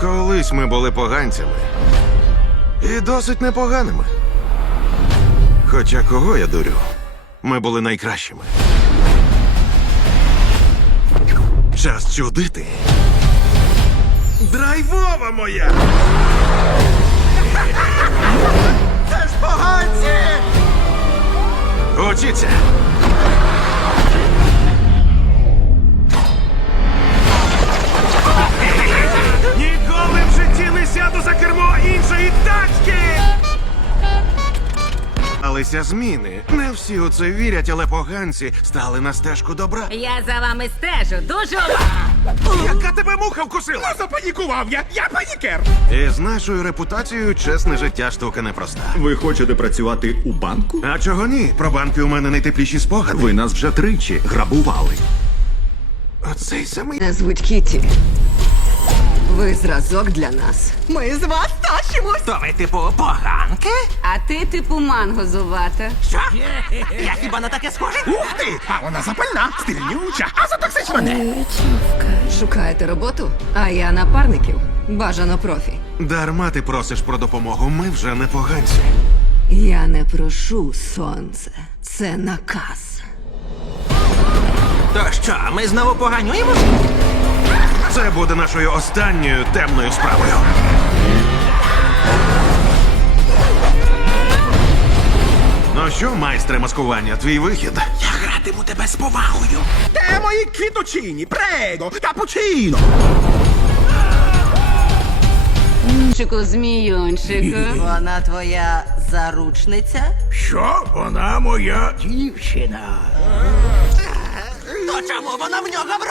Колись ми були поганцями і досить непоганими. Хоча кого я дурю, ми були найкращими. Час чудити. Драйвова моя! Це ж поганці! Учіться! сталися зміни. Не всі у це вірять, але поганці стали на стежку добра. Я за вами стежу дуже. Яка тебе муха вкусила? Запанікував я! Я панікер! І з нашою репутацією чесне життя штука непроста. Ви хочете працювати у банку? А чого ні? Про банки у мене найтепліші спогади. Ви нас вже тричі грабували. Оцей самий Нас звуть Кіті. Ви зразок для нас. Ми з вас тащимось. То ви, типу, поганки? А ти, типу, мангозувата. Що? Я хіба на таке схожий? Ух ти! А вона запальна, стильнюча, а затоксич мене. Шукаєте роботу? А я напарників. Бажано профі. Дарма ти просиш про допомогу. Ми вже не поганці. Я не прошу сонце. Це наказ. То що, ми знову поганюємо? Це буде нашою останньою темною справою. Ну що, майстре маскування, твій вихід? Я гратиму тебе з повагою. Де мої квіточині, прего, капучино? Чику, змійончику. Вона твоя заручниця? Що? Вона моя дівчина. То чому вона в нього в